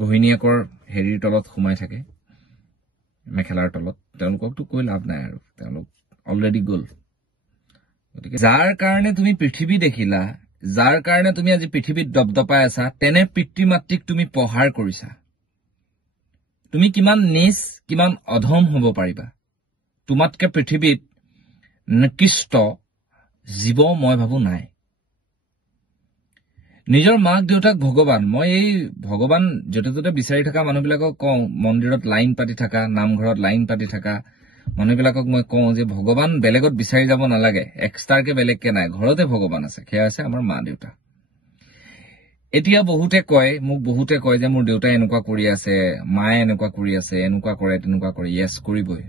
গহিনীয়েকৰ হেৰিৰ তলত সোমাই থাকে মেখেলাৰ তলত তেওঁলোককতো কৈ লাভ নাই আৰু তেওঁলোক অলৰেডি গ'ল গতিকে যাৰ কাৰণে তুমি পৃথিৱী দেখিলা যাৰ কাৰণে তুমি আজি পৃথিৱীত দপদপাই আছা তেনে পিতৃ মাতৃক তুমি পহাৰ কৰিছা তুমি কিমান নিচ কিমান অধম হ'ব পাৰিবা তোমাতকে পৃথিৱীত নিকৃষ্ট জীৱ মই ভাবো নাই নিজৰ মাক দেউতাক ভগৱান মই এই ভগৱান যতে ততে বিচাৰি থকা মানুহবিলাকক কওঁ মন্দিৰত লাইন পাতি থকা নামঘৰত লাইন পাতি থকা মানুহবিলাকক মই কওঁ যে ভগৱান বেলেগত বিচাৰি যাব নালাগে এক্সট্ৰাকে বেলেগকে নাই ঘৰতে ভগৱান আছে সেয়া আছে আমাৰ মা দেউতা এতিয়া মোক বহুতে কয় যে মোৰ দেউতাই এনেকুৱা কৰি আছে মায়ে এনেকুৱা কৰি আছে এনেকুৱা কৰে তেনেকুৱা কৰে ইয়েছ কৰিবই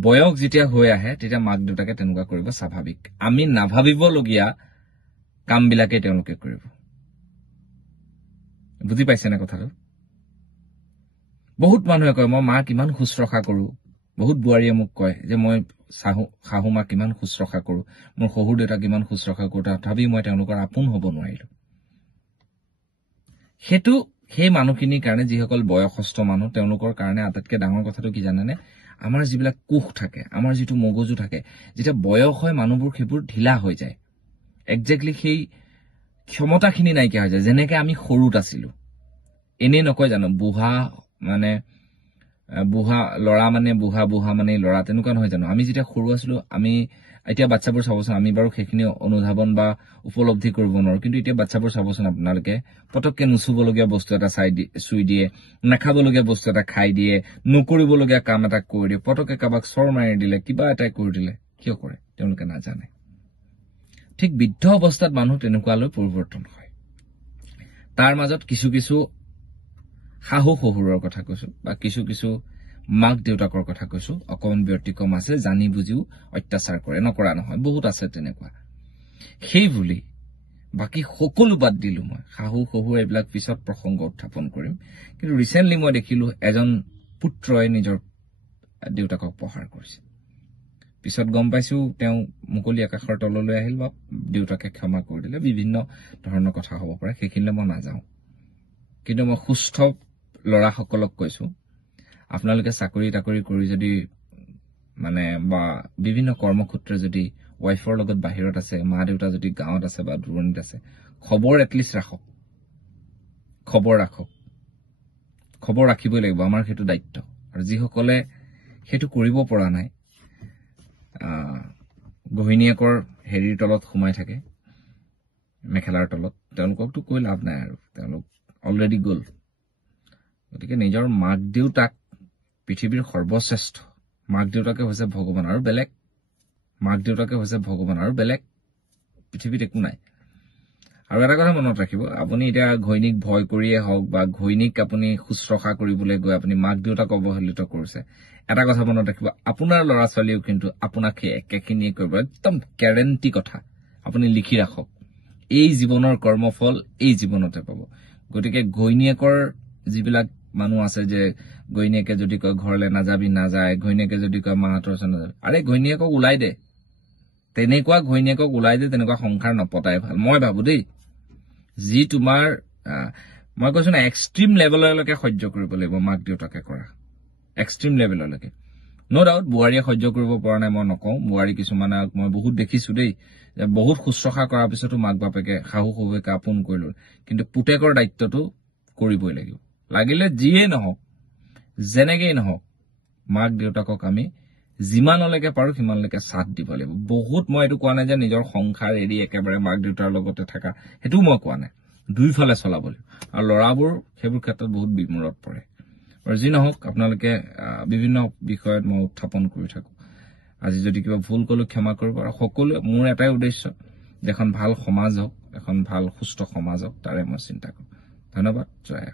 বয়স যেতিয়া হৈ আহে তেতিয়া মাক দেউতাকে তেনেকুৱা কৰিব স্বাভাৱিক আমি নাভাবিবলগীয়া কামবিলাকে তেওঁলোকে কৰিব বুজি পাইছে না কথাটো বহুত মানুহে কয় মই মা কিমান শুশ্ৰূষা কৰো বহুত বুঢ়াৰীয়ে মোক কয় যে মই শাহু মা কিমান শুশ্ৰূষা কৰো মোৰ শহুৰ দেউতা কিমান শুশ্ৰূষা কৰো তথাপি মই তেওঁলোকৰ আপোন হ'ব নোৱাৰিলো হেতু সেই মানুহখিনিৰ কাৰণে যিসকল বয়সস্থ মানুহ তেওঁলোকৰ কাৰণে আটাইতকৈ ডাঙৰ কথাটো কি জানেনে আমাৰ যিবিলাক কোষ থাকে আমাৰ যিটো মগজু থাকে যেতিয়া বয়স হয় মানুহবোৰ সেইবোৰ ঢিলা হৈ যায় একজেক্টলি সেই ক্ষমতাখিনি নাইকিয়া হৈ যায় যেনেকে আমি সৰুত আছিলো এনে নকয় জানো বুঢ়া লৰা মানে বুঢ়া মানে লৰা তেনেকুৱা নহয় জানো আমি যেতিয়া সৰু আছিলো আমি এতিয়া বাচ্চাবোৰ চাবচোন আমি বাৰু সেইখিনি অনুধাৱন বা উপলব্ধি কৰিব নোৱাৰো কিন্তু এতিয়া বাচ্চাবোৰ চাবচোন আপোনালোকে পটককে নুচুবলগীয়া বস্তু এটা চুই দিয়ে নাখাবলগীয়া বস্তু এটা খাই দিয়ে নকৰিবলগীয়া কাম এটা কৰি দিয়ে পটককে কাবাক চৰ মাৰি দিলে কিবা এটা কৰি দিলে কিয় কৰে তেওঁলোকে নাজানে ঠিক বৃদ্ধ অৱস্থাত মানুহ তেনেকুৱালৈ পৰিৱৰ্তন হয় তাৰ মাজত কিছু কিছু শাহু শহুৰৰ কথা কৈছো বা কিছু মাক দেউতাকৰ কথা কৈছো অকমান ব্যতিক্ৰম আছে জানি বুজিও অত্যাচাৰ কৰে নকৰা নহয় বহুত আছে তেনেকুৱা সেই বুলি বাকি সকলো বাদ দিলো মই শাহু শহু এইবিলাক পিছত প্ৰসংগ উত্থাপন কৰিম কিন্তু ৰিসেন্টলি মই দেখিলো এজন পুত্ৰই নিজৰ দেউতাকক পহাৰ কৰিছে পিছত গম পাইছো তেওঁ মুকলি আকাশৰ তললৈ আহিল বা দেউতাকে ক্ষমা কৰি দিলে বিভিন্ন ধৰণৰ কথা হ'ব পাৰে সেইখিনিলে মই নাযাওঁ কিন্তু মই সুস্থ লৰাসকলক কৈছো আপোনালোকে চাকৰি তাকৰি কৰি যদি বা বিভিন্ন কৰ্মক্ষেত্ৰে যদি ওয়াইফৰ লগত বাহিৰত আছে মা দেউতা যদি গাঁৱত আছে বা দূৰণিত আছে খবৰ এটলিষ্ট ৰাখক খবৰ ৰাখিবই লাগিব আমাৰ সেইটো দায়িত্ব আৰু যিসকলে সেইটো কৰিব পৰা নাই গহিনীয়েকৰ হেৰিৰ তলত সোমাই থাকে মেখেলাৰ তলত তেওঁলোককতো কৈ লাভ নাই আৰু তেওঁলোক অলৰেডি গ'ল গতিকে নিজৰ মাক দেউতাক পৃথিৱীৰ সৰ্বশ্ৰেষ্ঠ মাক দেউতাকে হৈছে ভগৱান আৰু বেলেগ পৃথিৱীত একো নাই আৰু এটা কথা মনত ৰাখিব আপুনি এতিয়া ঘৈণীক ভয় কৰিয়ে হওক বা ঘৈণীক আপুনি শুশ্ৰূষা কৰিবলৈ গৈ আপুনি মাক দেউতাক অৱহেলিত কৰিছে এটা কথা মনত ৰাখিব আপোনাৰ ল'ৰা ছোৱালীও কিন্তু আপোনাক একেখিনিয়ে কৰিব একদম গ্যাৰান্টি কথা আপুনি লিখি ৰাখক এই জীৱনৰ কৰ্মফল এই জীৱনতে পাব গতিকে ঘৈণীয়েকৰ যিবিলাক মানুহ আছে যে ঘৈণীয়েকে যদি কয় ঘৰলৈ নাযাবি নাযায় ঘৈণীয়েকে যদি কয় মাহঁতৰ ওচৰত নাযাবি আৰে ঘৈণীয়েকক ওলাই দে তেনেকুৱা সংসাৰ নপতাই ভাল মই ভাবো দেই যি তোমাৰ মই কৈছো না এক্সট্ৰিম লেভেললৈকে সহ্য কৰিব লাগিব মাক দেউতাকে কৰা এক্সট্ৰিম লেভেললৈকে নো ডাউট বুঢ়াৰীয়ে সহ্য কৰিব পৰা নাই মই নকওঁ বুঢ়াৰী কিছুমানে মই বহুত দেখিছো দেই যে বহুত শুশ্ৰূষা কৰাৰ পিছতো মাক বাপেকে শাহু শহুৱেকে আপোন কৰিলো কিন্তু পুতেকৰ দায়িত্বটো কৰিবই লাগিব লাগিলে যিয়ে নহওক যেনেকেই নহওক মাক দেউতাকক আমি যিমানলৈকে পাৰো সিমানলৈকে সাথ দিব লাগিব বহুত মই এইটো কোৱা নাই যে নিজৰ সংসাৰ এৰি একেবাৰে মাক দেউতাৰ লগতে থাকা হেতু মই কোৱা নাই দুইফালে চলাব লাগিব আৰু লৰাবোৰ সেইবোৰ ক্ষেত্ৰত বহুত বিমূৰত পৰে আৰু যি নহওক আপোনালোকে বিভিন্ন বিষয়ত মই উত্থাপন কৰি থাকো আজি যদি কিবা ভুল কলো ক্ষমা কৰিব আৰু সকলো মোৰ এটাই উদ্দেশ্য যে এখন ভাল সমাজ হওক এখন ভাল সুস্থ সমাজ হওক তাৰে মই চিন্তা কৰো ধন্যবাদ জয়